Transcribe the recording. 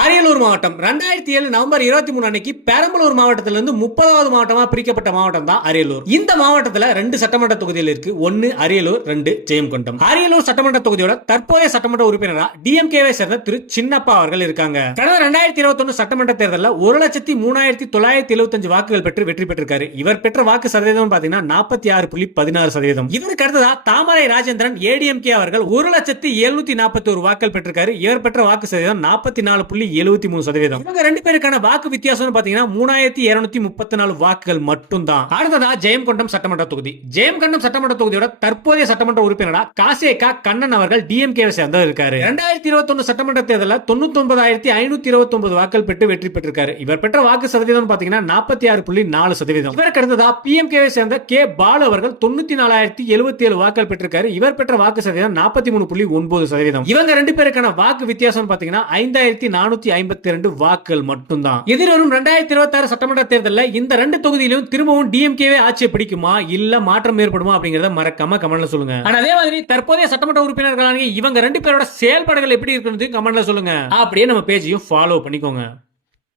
அரியலூர் மாவட்டம் 2007 நவம்பர் 23 அன்னைக்கு பெரம்பலூர் மாவட்டத்திலிருந்து 30வது மாவட்டமா பிரிக்கப்பட்ட மாவட்டம் தான் அரியலூர். இந்த மாவட்டத்துல 2 சட்டமன்ற தொகுதிகள் இருக்கு. 1 அரியலூர், 2 ஜெயங்கொண்டம். அரியலூர் சட்டமன்ற தொகுதியோட தற்போதைய சட்டமன்ற உறுப்பினரா டிஎம்கேவை சேர்ந்த திரு சின்னப்பா அவர்கள் இருக்காங்க. கடந்த 2021 சட்டமன்ற தேர்தலில் 1,03,975 வாக்குகள் பெற்று வெற்றி பெற்றிருக்காரு. இவர் பெற்ற வாக்கு சதவீதம் பாத்தீங்கன்னா 46.16%. இவருக்கு அடுத்ததா தாமரை ராஜேந்திரன் ஏடிஎம்கே அவர்கள் 1,0741 வாக்குகள் பெற்றிருக்காரு. இவர் பெற்ற வாக்கு சதவீதம் 44.73%. இவங்க ரெண்டு பேருக்கான வாக்கு வித்தியாசம் பாத்தீங்கன்னா 3,234 வாக்குகள் மட்டும் தான். அடுத்ததா ஜெயங்கொண்டம் சட்டமன்ற தொகுதி. ஜெயங்கொண்டம் சட்டமன்ற தொகுதியோட தற்போதைய சட்டமன்ற உறுப்பினரா காசேகா கண்ணன் அவர்கள் டிஎம்கேவை சேர்ந்தவர் இருக்காரு. 2021 சட்டமன்ற தேர்தலில் 99,529 வாக்குகள் பெற்று வெற்றி பெற்றிருக்காரு. இவர் பெற்ற வாக்கு சதவீதம் பாத்தீங்கன்னா 46.4%. இவருக்கு அடுத்ததா பிஎம்கேவை சேர்ந்த கே பாலு அவர்கள் 94,077 வாக்குகள் பெற்றிருக்காரு. இவர் பெற்ற வாக்கு சதவீதம் 43.9%. இவங்க ரெண்டு பேருக்கான வாக்கு வித்தியாசம் பாத்தீங்கன்னா 5,452 வாக்குகள் மட்டும்தான். எதிர்வரும் 2026 சட்டமன்ற தேர்தலில் இந்த ரெண்டு தொகுதியிலும் திரும்பவும் டிஎம்கேவே ஆட்சியை பிடிக்குமா இல்ல மாற்றம் ஏற்படுமா அப்படிங்கறத மறக்காம கமெண்ட்ல சொல்லுங்க. அதே மாதிரி தற்போதைய சட்டமன்ற உறுப்பினர்களான இவங்க ரெண்டு பேரோட செயல்பாடுகள் எப்படி இருக்குன்னு கமெண்ட்ல சொல்லுங்க. அப்படியே நம்ம பேஜையும் ஃபாலோ பண்ணிக்கோங்க.